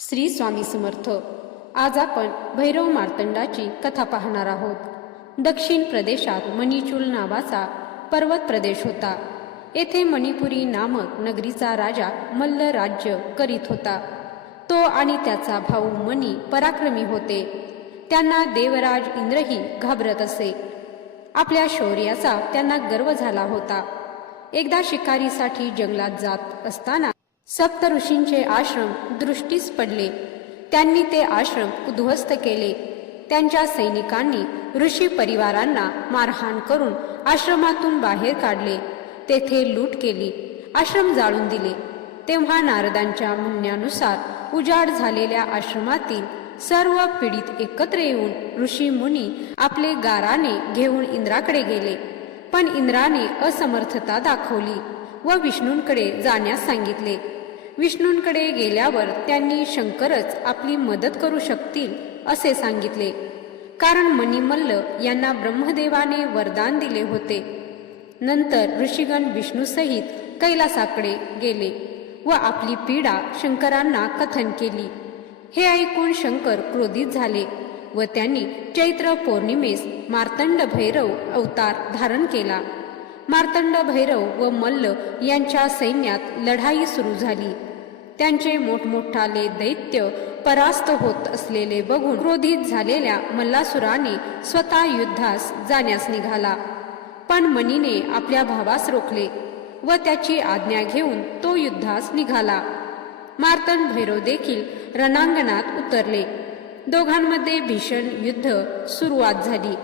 श्री स्वामी समर्थ. आज आपण भैरव मार्तंडाची कथा पाहणार आहोत. दक्षिण प्रदेशात मणिचूल नावाचा पर्वत प्रदेश होता. येथे मणिपुरी नामक नगरीचा राजा मल्ल राज्य करीत होता. तो आणि त्याचा भाऊ मणी पराक्रमी होते. त्यांना देवराज इंद्रही घाबरत असे. आपल्या शौर्याचा त्यांना गर्व झाला होता. एकदा शिकारीसाठी जंगलात जात असताना सप्त ऋषींचे आश्रम दृष्टीस पडले. त्यांनी ते आश्रम उद्ध्वस्त केले. त्यांच्या सैनिकांनी ऋषी परिवारांना मारहाण करून आश्रमातून बाहेर काढले. तेथे लूट केली. आश्रम जाळून दिले. तेव्हा नारदांच्या म्हणण्यानुसार उजाड झालेल्या आश्रमातील सर्व पीडित एकत्र येऊन ऋषी मुनी आपले गाराने घेऊन इंद्राकडे गेले. पण इंद्राने असमर्थता दाखवली व विष्णूंकडे जाण्यास सांगितले. विष्णूंकडे गेल्यावर त्यांनी शंकरच आपली मदत करू शकतील असे सांगितले. कारण मणिमल्ल यांना ब्रह्मदेवाने वरदान दिले होते. नंतर ऋषिगण विष्णूसहित कैलासाकडे गेले व आपली पीडा शंकरांना कथन केली. हे ऐकून शंकर क्रोधित झाले व त्यांनी चैत्र पौर्णिमेस मार्तंड भैरव अवतार धारण केला. मार्तंड भैरव व मल्ल यांच्या सैन्यात लढाई सुरू झाली. त्यांचे मोठमोठाले दैत्य परास्त होत असलेले बघून क्रोधित झालेल्या मल्लासुराने स्वतः युद्धास जाण्यास निघाला. पण मनीने आपल्या भावास रोखले व त्याची आज्ञा घेऊन तो युद्धास निघाला. मार्तंड भैरव देखील रणांगणात उतरले. दोघांमध्ये भीषण युद्ध सुरुवात झाली.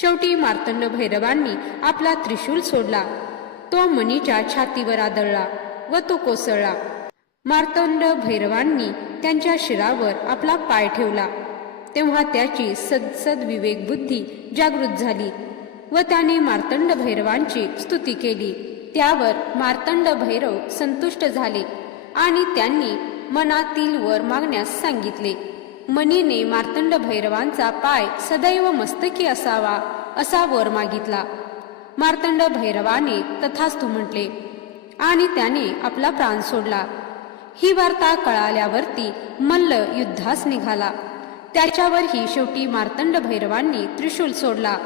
शेवटी मार्तंड भैरवांनी आपला त्रिशूल सोडला. तो मनीच्या छातीवर आदळला व तो कोसळला. मार्तंड भैरवांनी त्यांच्या शिरावर आपला पाय ठेवला. तेव्हा त्याची सदसद विवेकबुद्धी जागृत झाली व त्याने मार्तंड भैरवांची स्तुती केली. त्यावर मार्तंड भैरव संतुष्ट झाले आणि त्यांनी मनातील वर मागण्यास सांगितले. मनीने मार्तंड भैरवांचा पाय सदैव मस्तकी असावा असा वर मागितला. मार्तंड भैरवाने तथास्तु म्हटले आणि त्याने आपला प्राण सोडला. ही वार्ता कळाल्यावरती मल्ल युद्धास निघाला. त्याच्यावरही शेवटी मार्तंड भैरवांनी त्रिशूल सोडला.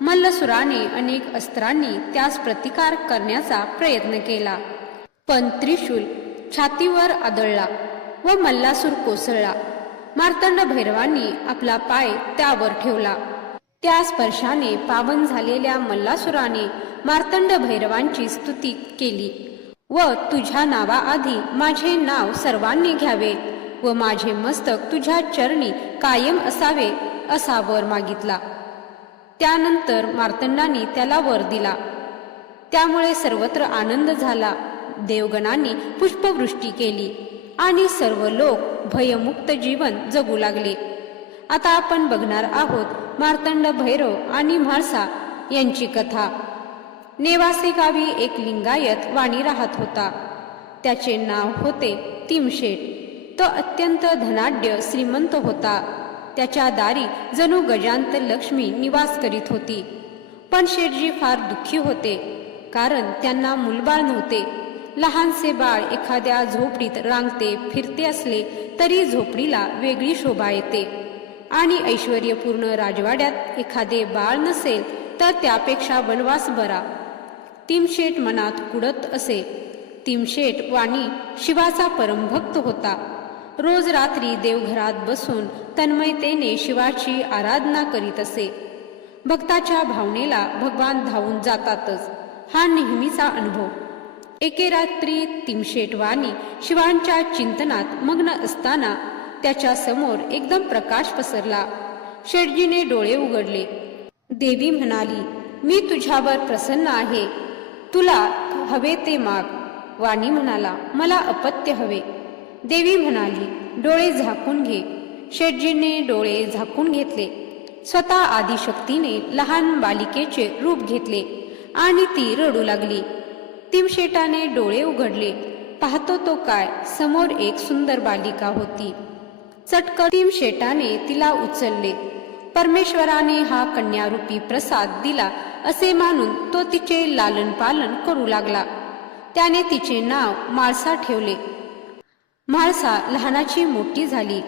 मल्लसुराने अनेक अस्त्रांनी त्यास प्रतिकार करण्याचा प्रयत्न केला. पण त्रिशूल छातीवर आदळला व मल्लासूर कोसळला. मार्तंड भैरवांनी आपला पाय त्यावर ठेवला. त्या स्पर्शाने पावन झालेल्या मल्लासुराने मार्तंड भैरवांची स्तुती केली. व तुझ्या नावाआधी माझे नाव सर्वांनी घ्यावे व माझे मस्तक तुझ्या चरणी कायम असावे असा वर मागितला. त्यानंतर मार्तंडांनी त्याला वर दिला. त्यामुळे सर्वत्र आनंद झाला. देवगणांनी पुष्पवृष्टी केली. आणि सर्व लोक भयमुक्त जीवन जगू लागले. आता आपण बघणार आहोत मार्तंड भैरव आणि म्हाळसा यांची कथा. नेवासे गावी एक लिंगायत वाणी राहत होता. त्याचे नाव होते तिमशेठ तो अत्यंत धनाढ्य श्रीमंत होता. त्याच्या दारी जणू गजांत लक्ष्मी निवास करीत होती. पण शेठजी फार दुःखी होते कारण त्यांना मुलबाळ नव्हते. लहानसे बाळ एखाद्या झोपडीत रांगते फिरते असले तरी झोपडीला वेगळी शोभा येते. आणि ऐश्वर्यपूर्ण राजवाड्यात एखादे बाळ नसेल तर त्यापेक्षा वनवास बरा. तिमशेट मनात कुडत असे. तिमशेट वाणी शिवाचा परमभक्त होता. रोज रात्री देवघरात बसून तन्मयतेने शिवाची आराधना करीत असे. भक्ताच्या भावनेला भगवान धावून जातातच. हा नेहमीचा अनुभव. एके रात्री तिमशेट वाणी शिवांच्या चिंतनात मग्न असताना त्याच्यासमोर एकदम प्रकाश पसरला. शेटजीने डोळे उघडले. देवी म्हणाली मी तुझ्यावर प्रसन्न आहे. तुला हवे ते माग. वाणी म्हणाला मला अपत्य हवे. देवी म्हणाली डोळे झाकून घे. शेटजीने डोळे झाकून घेतले. स्वतः आदिशक्तीने लहान बालिकेचे रूप घेतले आणि ती रडू लागली. तिमशेटाने डोळे उघडले. पाहतो तो काय? समोर एक सुंदर बालिका होती. चटकन तिमशेटाने तिला उचलले. परमेश्वराने हा कन्यारूपी प्रसाद दिला असे मानून तो तिचे लालन पालन करू लागला. त्याने तिचे नाव माळसा ठेवले. म्हाळसा लहानाची मोठी झाली.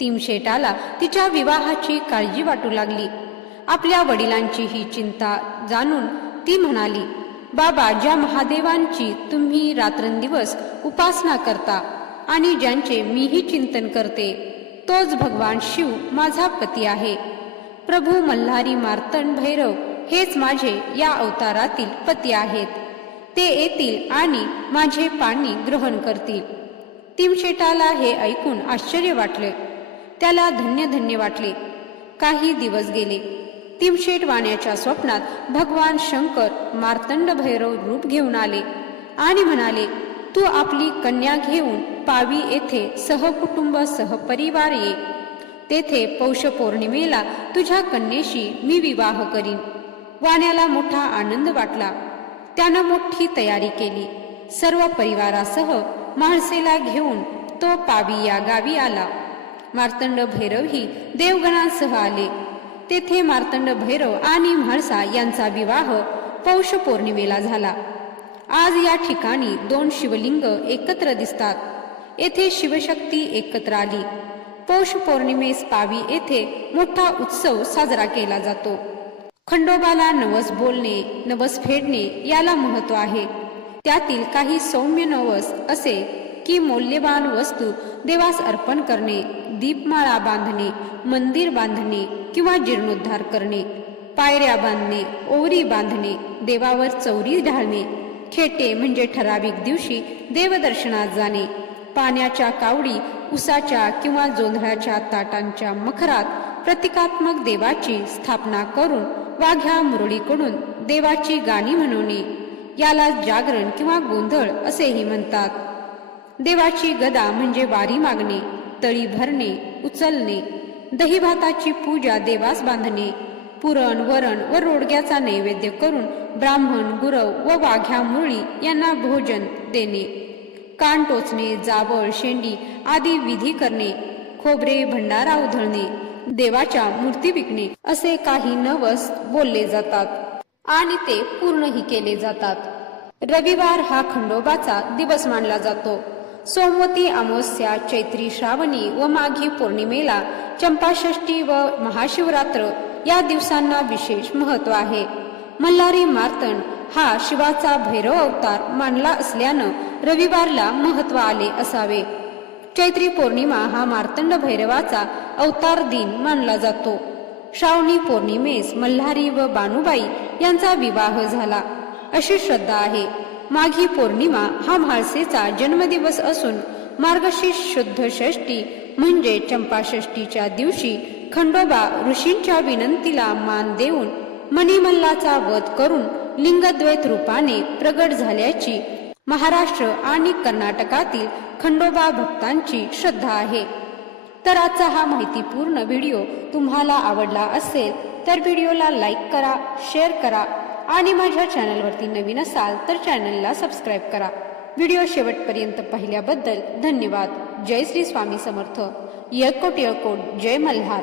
तिमशेटाला तिच्या विवाहाची काळजी वाटू लागली. आपल्या वडिलांची ही चिंता जाणून ती म्हणाली बाबा ज्या महादेवांची तुम्ही रात्रंदिवस उपासना करता आणि ज्यांचे मीही चिंतन करते तोच भगवान शिव माझा पती आहे. प्रभू मल्हारी मार्तन भैरव हेच माझे या अवतारातील पती आहेत. ते येतील आणि माझे पाणी ग्रहण करतील. तिमशेटाला हे ऐकून आश्चर्य वाटले. त्याला धन्य धन्य वाटले. काही दिवस गेले. तिमशेट वाण्याच्या स्वप्नात भगवान शंकर मार्तंड भैरव रूप घेऊन आले आणि म्हणाले तू आपली कन्या घेऊन पावी येथे सहकुटुंब सहपरिवार ये. तेथे पौष पौर्णिमेला तुझ्या कन्येशी मी विवाह करीन. वाण्याला मोठा आनंद वाटला. त्यानं मोठी तयारी केली. सर्व परिवारासह माणसेला घेऊन तो पावी या गावी आला. मार्तंड भैरवही देवगणांसह आले. तेथे मार्तंड भैरव आणि म्हाळसा यांचा विवाह पौष पौर्णिमेला झाला. आज या ठिकाणी दोन शिवलिंग एकत्र दिसतात. येथे शिवशक्ती एकत्र आली. पौष पौर्णिमेस पावी येथे मोठा उत्सव साजरा केला जातो. खंडोबाला नवस बोलणे नवस फेडणे याला महत्त्व आहे. त्यातील काही सौम्य नवस असे की मौल्यवान वस्तू देवास अर्पण करणे दीपमाळा बांधणे मंदिर बांधणे किंवा जीर्णोद्धार करणे पायऱ्या बांधणे ओवरी बांधणे देवावर चौरी ढाळणे खेटे म्हणजे ठराविक दिवशी देवदर्शनात जाणे पाण्याच्या कावडी उसाच्या किंवा जोंधळाच्या ताटांच्या मखरात प्रतिकात्मक देवाची स्थापना करून वाघ्या मुरळीकडून देवाची गाणी म्हणवणे याला जागरण किंवा गोंधळ असेही म्हणतात. देवाची गदा म्हणजे वारी मागणे तळी भरणे उचलणे दहीभाताची पूजा देवास बांधणे पुरण वरण व रोडग्याचा नैवेद्य करून ब्राह्मण गुरव व वाघ्या मुरळी यांना भोजन देणे कान टोचणे जावळ शेंडी आदी विधी करणे खोबरे भंडारा उधळणे देवाच्या मूर्ती विकणे असे काही नवस बोलले जातात आणि ते पूर्णही केले जातात. रविवार हा खंडोबाचा दिवस मानला जातो. सोमवती अमावस्या चैत्री श्रावणी व माघी पौर्णिमेला चंपाषष्ठी व महाशिवरात्र या दिवसांना विशेष महत्त्व आहे. मल्हारी मार्तंड हा शिवाचा भैरव अवतार मानला असल्यानं रविवारला महत्त्व आले असावे. चैत्री पौर्णिमा हा मार्तंड भैरवाचा अवतार दिन मानला जातो. श्रावणी पौर्णिमेस मल्हारी व बानुबाई यांचा विवाह झाला अशी श्रद्धा आहे. माघी पौर्णिमा हा म्हाळसेचा जन्मदिवस असून मार्गशीर्ष शुद्ध षष्टी म्हणजे चंपाषष्टीच्या दिवशी खंडोबा ऋषींच्या विनंतीला मान देऊन मणिमल्लाचा वध करून लिंगद्वैत रूपाने प्रगट झाल्याची महाराष्ट्र आणि कर्नाटकातील खंडोबा भक्तांची श्रद्धा आहे. तर आजचा हा माहितीपूर्ण व्हिडिओ तुम्हाला आवडला असेल तर व्हिडिओला लाईक करा शेअर करा आणि माझ्या चॅनलवरती नवीन असाल तर चॅनलला सबस्क्राईब करा. व्हिडिओ शेवटपर्यंत पाहिल्याबद्दल धन्यवाद. जय श्री स्वामी समर्थ. यळकोट यळकोट जय मल्हार.